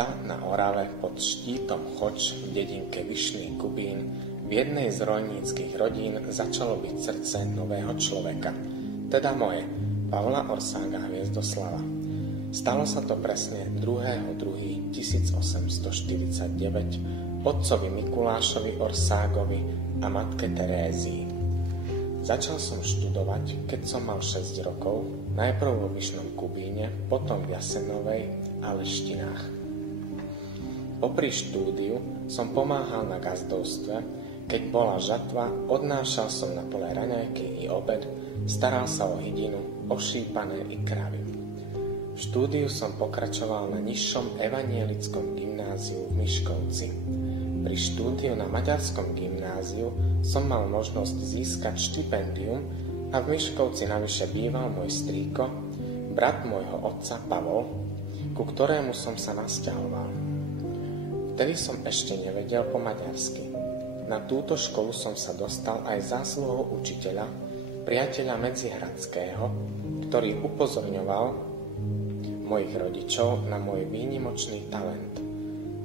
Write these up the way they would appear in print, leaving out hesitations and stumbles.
mesta na Orave pod štítom Choč v dedinke Vyšný Kubín v jednej z roľníckych rodín začalo byť srdce nového človeka, teda moje, Pavla Orsága Hviezdoslava. Stalo sa to presne 2.2.1849 otcovi Mikulášovi Orságovi a matke Terézii. Začal som študovať, keď som mal 6 rokov, najprv vo Vyšnom Kubíne, potom v Jasenovej a Leštinách. Popri štúdiu som pomáhal na gazdovstve, keď bola žatva, odnášal som na pole raňajky i obed, staral sa o hydinu, o šípané i kravy. V štúdiu som pokračoval na nižšom evanielickom gymnáziu v Miškovci. Pri štúdiu na maďarskom gymnáziu som mal možnosť získať štipendium a v Miškovci navyše býval môj strýko, brat môjho otca Pavol, ku ktorému som sa nasťahoval. Vtedy som ešte nevedel po maďarsky. Na túto školu som sa dostal aj zásluhou učiteľa, priateľa Medzihradského, ktorý upozorňoval mojich rodičov na môj výnimočný talent.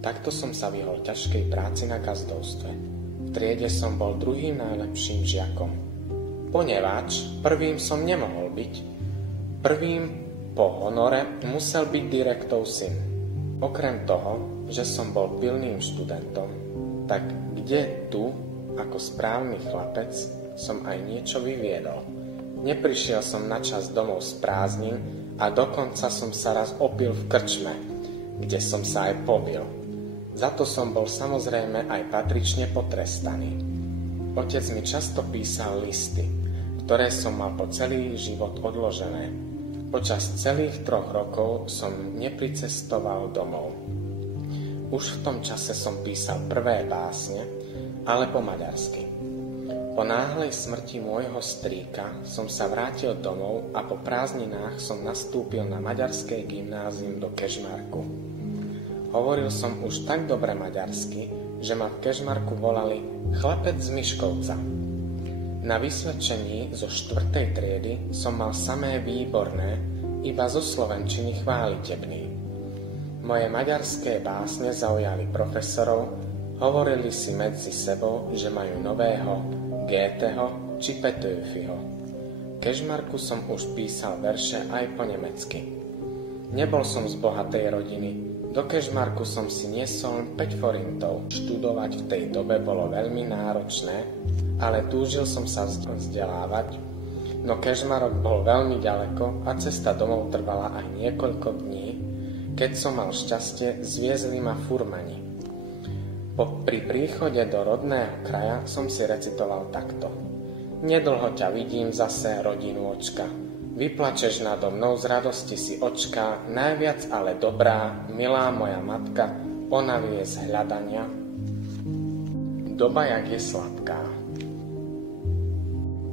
Takto som sa vyhol ťažkej práci na gazdovstve. V triede som bol druhým najlepším žiakom. Poneváč prvým som nemohol byť, prvým po honore musel byť direktov syn. Okrem toho, že som bol pilným študentom, tak kde tu, ako správny chlapec, som aj niečo vyviedol. Neprišiel som na čas domov z prázdnin a dokonca som sa raz opil v krčme, kde som sa aj pobil. Za to som bol samozrejme aj patrične potrestaný. Otec mi často písal listy, ktoré som mal po celý život odložené. Počas celých 3 rokov som nepricestoval domov. Už v tom čase som písal prvé básne, ale po maďarsky. Po náhlej smrti môjho strýka som sa vrátil domov a po prázdninách som nastúpil na maďarské gymnázium do Kežmarku. Hovoril som už tak dobre maďarsky, že ma v Kežmarku volali chlapec z Miškovca. Na vysvedčení zo 4. triedy som mal samé výborné, iba zo slovenčiny chválitebný. Moje maďarské básne zaujali profesorov, hovorili si medzi sebou, že majú nového Goetheho či Petőfiho. V Kežmarku som už písal verše aj po nemecky. Nebol som z bohatej rodiny, do Kežmarku som si niesol 5 forintov. Študovať v tej dobe bolo veľmi náročné, ale túžil som sa vzdelávať, no Kežmarok bol veľmi ďaleko a cesta domov trvala aj niekoľko dní. Keď som mal šťastie, zviezli ma furmani. Pri príchode do rodného kraja som si recitoval takto. Nedlho ťa vidím zase, rodinu očka. Vyplačeš nado mnou, z radosti si očká, najviac ale dobrá, milá moja matka, ona vie z hľadania. Doba jak je sladká.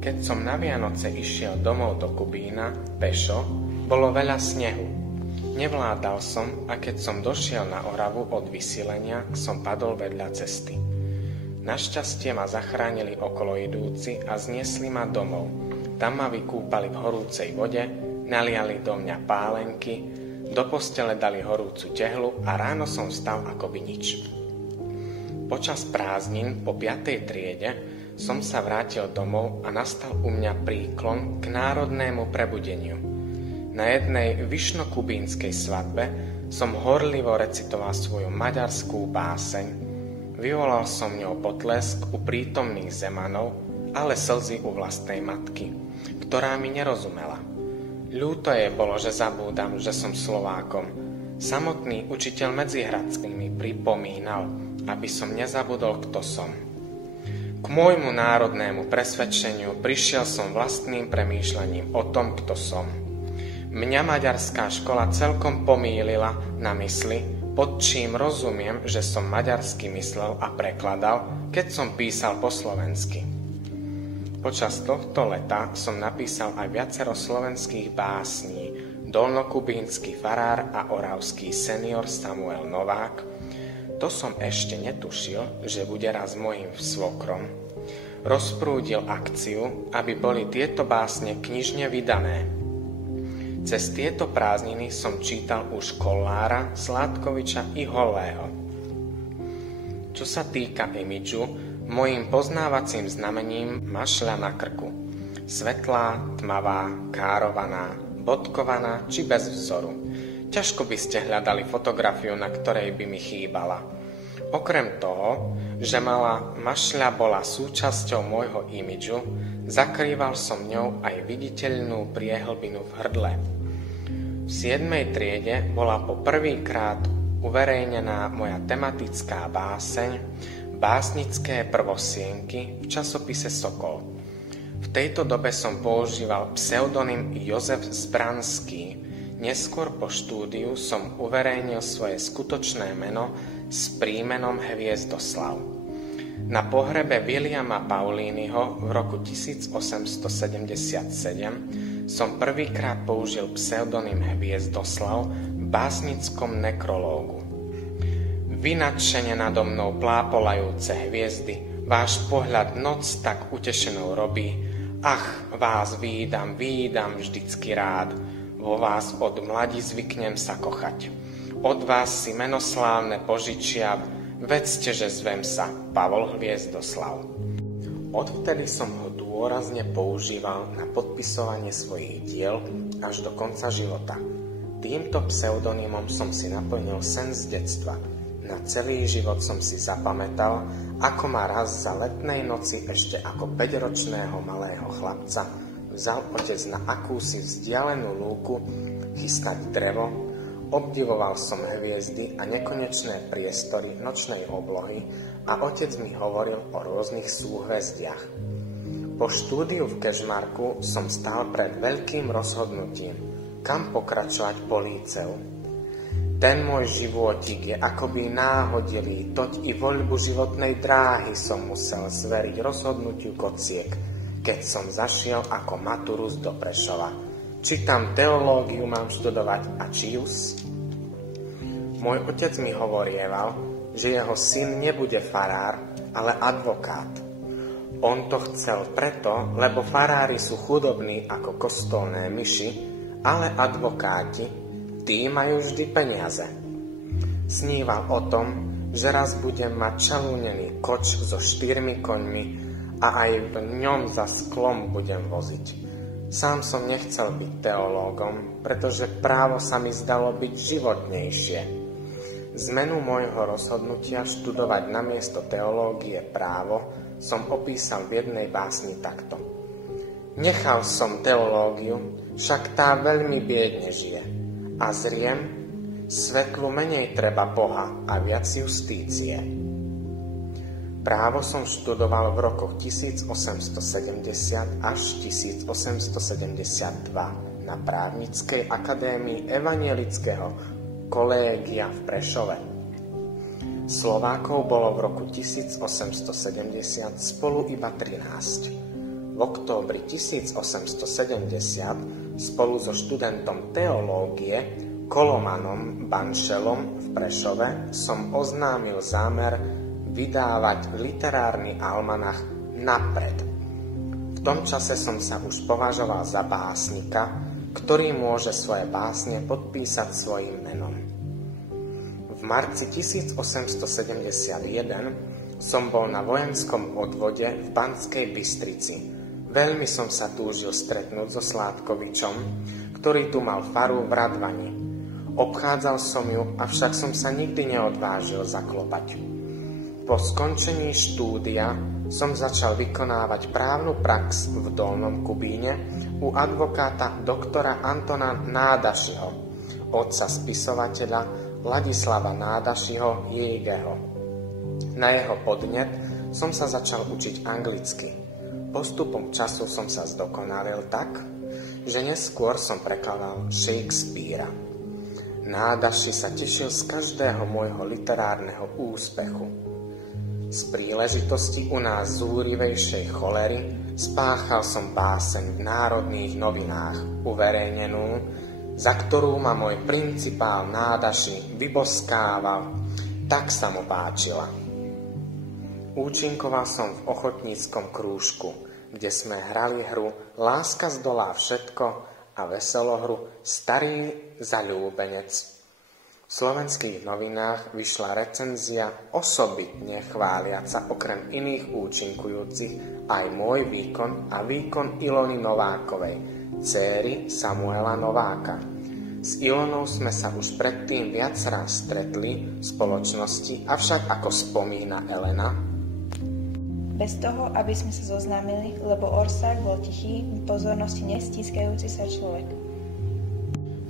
Keď som na Vianoce išiel domov do Kubína, pešo, bolo veľa snehu. Nevládal som a keď som došiel na Oravu od Vysilenia, som padol vedľa cesty. Našťastie ma zachránili okoloidúci a zniesli ma domov. Tam ma vykúpali v horúcej vode, naliali do mňa pálenky, do postele dali horúcu tehlu a ráno som vstal akoby nič. Počas prázdnin po 5. triede som sa vrátil domov a nastal u mňa príklon k národnému prebudeniu. Na jednej vyšnokubínskej svadbe som horlivo recitoval svoju maďarskú báseň. Vyvolal som ňou potlesk u prítomných zemanov, ale slzy u vlastnej matky, ktorá mi nerozumela. Ľúto jej bolo, že zabúdam, že som Slovákom. Samotný učiteľ Medzihradský mi pripomínal, aby som nezabudol, kto som. K môjmu národnému presvedčeniu prišiel som vlastným premýšľaním o tom, kto som. Mňa maďarská škola celkom pomýlila na mysli, pod čím rozumiem, že som maďarsky myslel a prekladal, keď som písal po slovensky. Počas tohto leta som napísal aj viacero slovenských básní, dolnokubínsky farár a oravský senior Samuel Novák. To som ešte netušil, že bude raz mojím svokrom. Rozprúdil akciu, aby boli tieto básne knižne vydané. Cez tieto prázdniny som čítal už Kollára, Sládkoviča i Holého. Čo sa týka imidžu, mojím poznávacím znamením mašľa na krku. Svetlá, tmavá, károvaná, bodkovaná či bez vzoru. Ťažko by ste hľadali fotografiu, na ktorej by mi chýbala. Okrem toho, že malá mašľa bola súčasťou môjho imidžu, zakrýval som ňou aj viditeľnú priehlbinu v hrdle. V 7. triede bola po prvýkrát uverejnená moja tematická báseň Básnické prvosienky v časopise Sokol. V tejto dobe som používal pseudonym Jozef Zbranský. Neskôr po štúdiu som uverejnil svoje skutočné meno s príjmenom Hviezdoslav. Na pohrebe Williama Paulínyho v roku 1877 som prvýkrát použil pseudonym Hviezdoslav v básnickom nekrológu. Vy nadšene nado mnou plápolajúce hviezdy, váš pohľad noc tak utešenou robí. Ach, vás vídam vždycky rád, vo vás od mladí zvyknem sa kochať. Od vás si menoslávne požičiam, vedzte, že zvem sa Pavol Hviezdoslav. Odvtedy som ho dôrazne používal na podpisovanie svojich diel až do konca života. Týmto pseudonymom som si naplnil sen z detstva. Na celý život som si zapamätal, ako ma raz za letnej noci ešte ako 5-ročného malého chlapca vzal otec na akúsi vzdialenú lúku chystať drevo. Obdivoval som hviezdy a nekonečné priestory nočnej oblohy a otec mi hovoril o rôznych súhvezdiach. Po štúdiu v Kežmarku som stál pred veľkým rozhodnutím, kam pokračovať po líceu. Ten môj životík je akoby náhodilý, toť i voľbu životnej dráhy som musel zveriť rozhodnutiu kociek, keď som zašiel ako maturus do Prešova. Či tam teológiu mám študovať a čius? Môj otec mi hovorieval, že jeho syn nebude farár, ale advokát. On to chcel preto, lebo farári sú chudobní ako kostolné myši, ale advokáti, tí majú vždy peniaze. Sníval o tom, že raz budem mať čalúnený koč so 4 koňmi a aj v ňom za sklom budem voziť. Sám som nechcel byť teológom, pretože právo sa mi zdalo byť životnejšie. Zmenu môjho rozhodnutia študovať namiesto teológie právo som opísal v jednej básni takto. Nechal som teológiu, však tá veľmi biedne žije. A zriem, svetlu menej treba Boha a viac justície. Právo som študoval v rokoch 1870 až 1872 na Právnickej akadémii Evangelického kolégia v Prešove. Slovákov bolo v roku 1870 spolu iba 13. V októbri 1870 spolu so študentom teológie Kolomanom Banšelom v Prešove som oznámil zámer vydávať literárny almanach Napred. V tom čase som sa už považoval za básnika, ktorý môže svoje básne podpísať svojím menom. V marci 1871 som bol na vojenskom odvode v Banskej Bystrici. Veľmi som sa túžil stretnúť so Sládkovičom, ktorý tu mal faru v Radvani. Obchádzal som ju, avšak som sa nikdy neodvážil zaklopať. Po skončení štúdia som začal vykonávať právnu prax v Dolnom Kubíne u advokáta doktora Antona Nádašiho, otca spisovateľa Ladislava Nádašiho Jejgeho. Na jeho podnet som sa začal učiť anglicky. Postupom času som sa zdokonalil tak, že neskôr som prekladal Shakespearea. Nádaši sa tešil z každého môjho literárneho úspechu. Z príležitosti u nás zúrivejšej cholery spáchal som báseň v Národných novinách uverejnenú, za ktorú ma môj principál Nádaši vyboskával, tak sa mu páčila. Účinkoval som v ochotníckom krúžku, kde sme hrali hru Láska zdolá všetko a veselohru Starý zaľúbenec. V slovenských novinách vyšla recenzia osobitne chváliaca okrem iných účinkujúcich aj môj výkon a výkon Ilony Novákovej, dcéry Samuela Nováka. S Ilonou sme sa už predtým viac raz stretli v spoločnosti, avšak ako spomína Elena, bez toho, aby sme sa zoznámili, lebo Orsák bol tichý, pozornosti nestískajúci sa človek.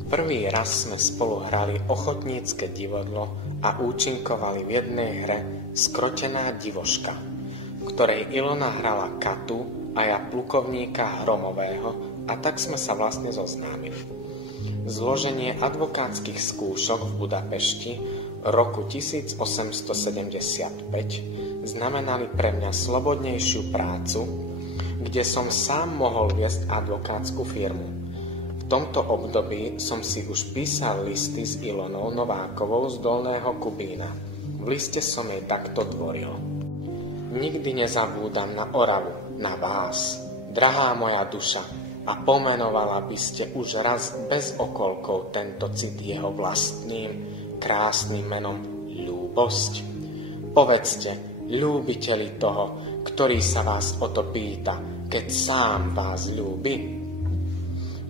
Prvý raz sme spolu hrali ochotnícke divadlo a účinkovali v jednej hre Skrotená divoška, v ktorej Ilona hrala Katu a ja plukovníka Hromového, a tak sme sa vlastne zoznámili. Zloženie advokátskych skúšok v Budapešti roku 1875 znamenali pre mňa slobodnejšiu prácu, kde som sám mohol viesť advokátsku firmu. V tomto období som si už písal listy s Ilonou Novákovou z Dolného Kubína. V liste som jej takto dvoril. Nikdy nezabúdam na Oravu, na vás, drahá moja duša, a pomenovala by ste už raz bez okolkov tento cit jeho vlastným, krásnym menom ľúbosť. Povedzte, ľúbiteli toho, ktorý sa vás o to pýta, keď sám vás ľúbi.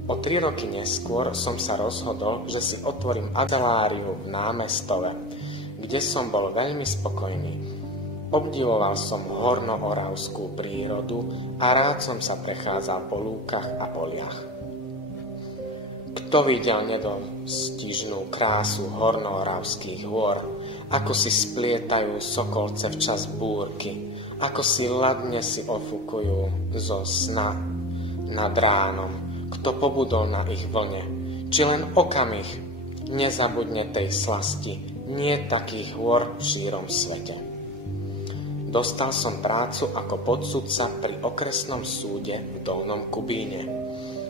O 3 roky neskôr som sa rozhodol, že si otvorím kanceláriu v Námestove, kde som bol veľmi spokojný. Obdivoval som hornooravskú prírodu a rád som sa prechádzal po lúkach a poliach. Kto videl nedostižnú krásu hornooravských hôr, ako si splietajú sokolce včas búrky, ako si ladne si ofúkujú zo sna nad ránom, kto pobudol na ich vlne, či len okamih nezabudne tej slasti, nie takých hôr v šírom svete. Dostal som prácu ako podsudca pri okresnom súde v Dolnom Kubíne.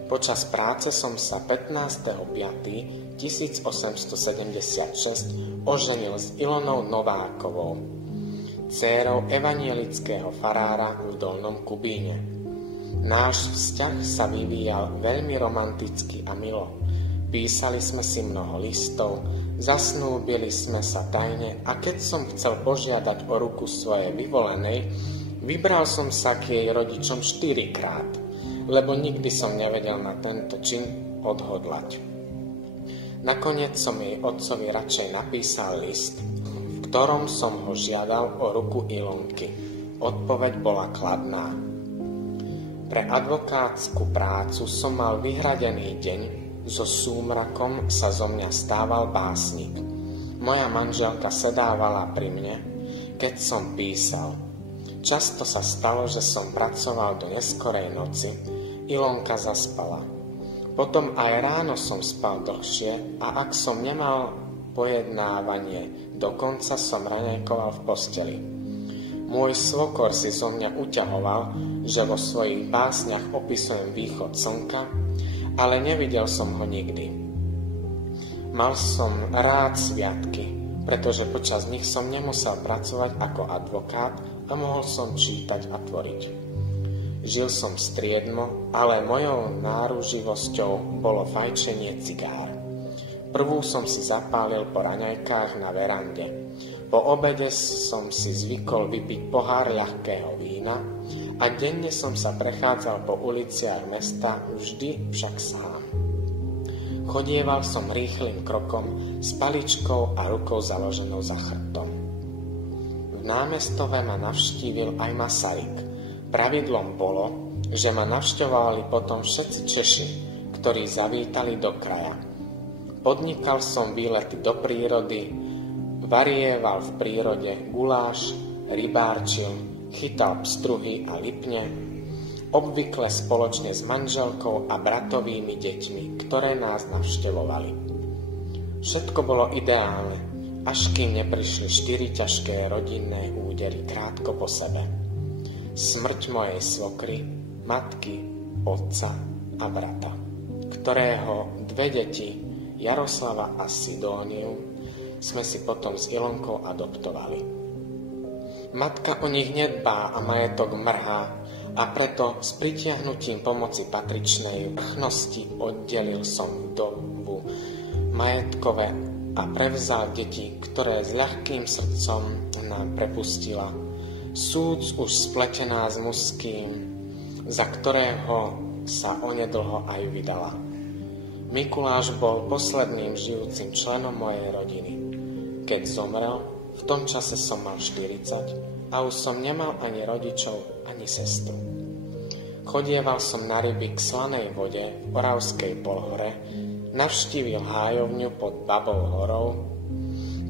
Počas práce som sa 15.5.1876 oženil s Ilonou Novákovou, dcérou evanielického farára v Dolnom Kubíne. Náš vzťah sa vyvíjal veľmi romanticky a milo. Písali sme si mnoho listov, zasnúbili sme sa tajne a keď som chcel požiadať o ruku svojej vyvolenej, vybral som sa k jej rodičom 4-krát, lebo nikdy som nevedel na tento čin odhodlať. Nakoniec som jej otcovi radšej napísal list, v ktorom som ho žiadal o ruku Ilonky. Odpoveď bola kladná. Pre advokátsku prácu som mal vyhradený deň, so súmrakom sa zo mňa stával básnik. Moja manželka sedávala pri mne, keď som písal. Často sa stalo, že som pracoval do neskorej noci, Ilonka zaspala. Potom aj ráno som spal dlhšie a ak som nemal pojednávanie, dokonca som raňajkoval v posteli. Môj svokor si zo mňa uťahoval, že vo svojich básniach opisujem východ slnka, ale nevidel som ho nikdy. Mal som rád sviatky, pretože počas nich som nemusel pracovať ako advokát a mohol som čítať a tvoriť. Žil som striedmo, ale mojou náruživosťou bolo fajčenie cigár. Prvú som si zapálil po raňajkách na verande. Po obede som si zvykol vypiť pohár ľahkého vína a denne som sa prechádzal po uliciach mesta, vždy však sám. Chodieval som rýchlym krokom s paličkou a rukou založenou za chrbtom. V Námestove ma navštívil aj Masaryk. Pravidlom bolo, že ma navšťovali potom všetci Češi, ktorí zavítali do kraja. Podnikal som výlety do prírody, varieval v prírode guláš, rybárčil, chytal pstruhy a lipne, obvykle spoločne s manželkou a bratovými deťmi, ktoré nás navštevovali. Všetko bolo ideálne, až kým neprišli 4 ťažké rodinné údery krátko po sebe. Smrť mojej svokry, matky, otca a brata, ktorého 2 deti, Jaroslava a Sidóniu, sme si potom s Ilonkou adoptovali. Matka o nich nedbá a majetok mrhá, a preto s pritiahnutím pomoci patričnej vrchnosti oddelil som vdovu majetkové a prevzal deti, ktoré s ľahkým srdcom nám prepustila. Súc už spletená s mužským, za ktorého sa onedlho aj vydala. Mikuláš bol posledným žijúcim členom mojej rodiny. Keď zomrel, v tom čase som mal 40 a už som nemal ani rodičov, ani sestru. Chodieval som na ryby k slanej vode v Oravskej polhore, navštívil hájovňu pod Babou horou,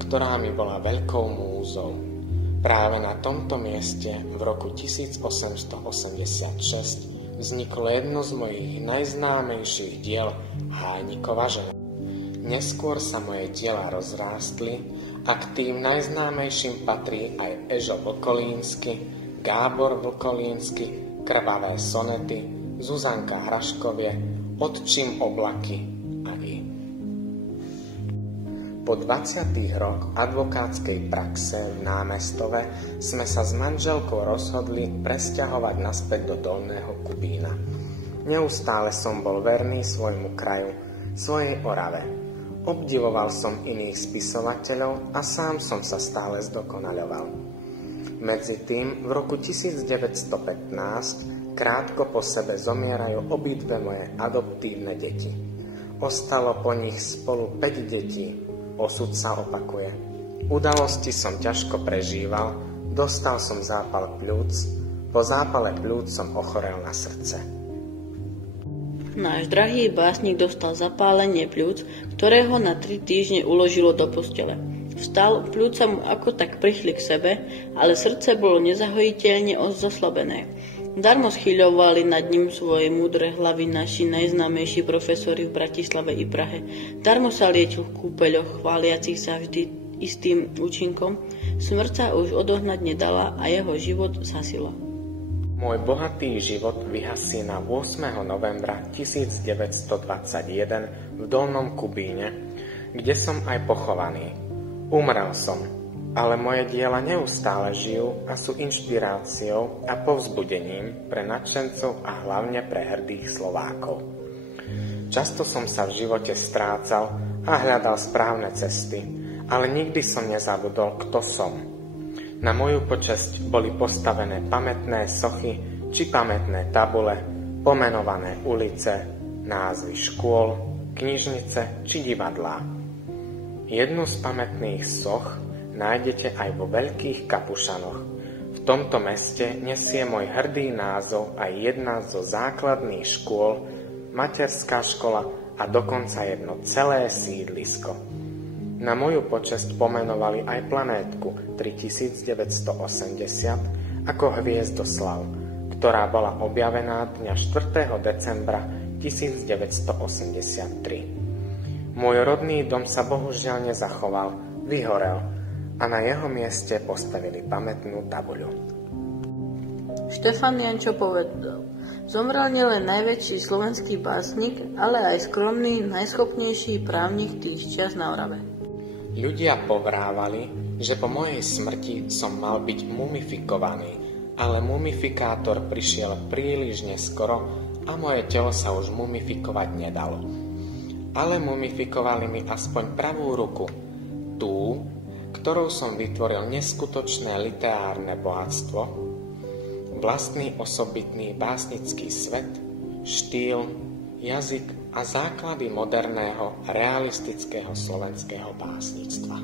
ktorá mi bola veľkou múzou. Práve na tomto mieste v roku 1886 vzniklo jedno z mojich najznámejších diel Hájnikova žena. Neskôr sa moje diela rozrástli a k tým najznámejším patrí aj Ežo Vlkolínsky, Gábor Vlkolínsky, Krvavé sonety, Zuzanka Hraškovie, Otčím oblaky a i. Po 20. rok advokátskej praxe v Námestove sme sa s manželkou rozhodli presťahovať naspäť do Dolného Kubína. Neustále som bol verný svojmu kraju, svojej Orave. Obdivoval som iných spisovateľov a sám som sa stále zdokonaľoval. Medzi tým v roku 1915 krátko po sebe zomierajú obidve moje adoptívne deti. Ostalo po nich spolu 5 detí. Osud sa opakuje. Udalosti som ťažko prežíval, dostal som zápal pľúc, po zápale pľúc som ochorel na srdce. Náš drahý básnik dostal zapálenie pľúc, ktoré ho na 3 týždne uložilo do postele. Vstal, pľúca mu ako tak prišli k sebe, ale srdce bolo nezahojiteľne zoslabené. Darmo schyľovali nad ním svoje múdre hlavy naši najznámejší profesori v Bratislave i Prahe. Darmo sa liečil v kúpeľoch, chváliacich sa vždy istým účinkom. Smrť sa už odohnať nedala a jeho život zhasila. Môj bohatý život vyhasí na 8. novembra 1921 v Dolnom Kubíne, kde som aj pochovaný. Umrel som, ale moje diela neustále žijú a sú inšpiráciou a povzbudením pre nadšencov a hlavne pre hrdých Slovákov. Často som sa v živote strácal a hľadal správne cesty, ale nikdy som nezabudol, kto som. Na moju počesť boli postavené pamätné sochy či pamätné tabule, pomenované ulice, názvy škôl, knižnice či divadlá. Jednu z pamätných soch nájdete aj vo Veľkých Kapušanoch. V tomto meste nesie môj hrdý názov aj jedna zo základných škôl, materská škola a dokonca jedno celé sídlisko. Na moju počesť pomenovali aj planétku 3980 ako Hviezdoslav, ktorá bola objavená dňa 4. decembra 1983. Môj rodný dom sa bohužiaľ nezachoval, vyhorel a na jeho mieste postavili pamätnú tabuľu. Štefan Jančo povedal: zomrel nielen najväčší slovenský básnik, ale aj skromný, najschopnejší právnik tých čias na Orave. Ľudia povrávali, že po mojej smrti som mal byť mumifikovaný, ale mumifikátor prišiel príliš neskoro a moje telo sa už mumifikovať nedalo. Ale mumifikovali mi aspoň pravú ruku, tú, ktorou som vytvoril neskutočné literárne bohatstvo, vlastný osobitný básnický svet, štýl, jazyk a základy moderného realistického slovenského básnictva.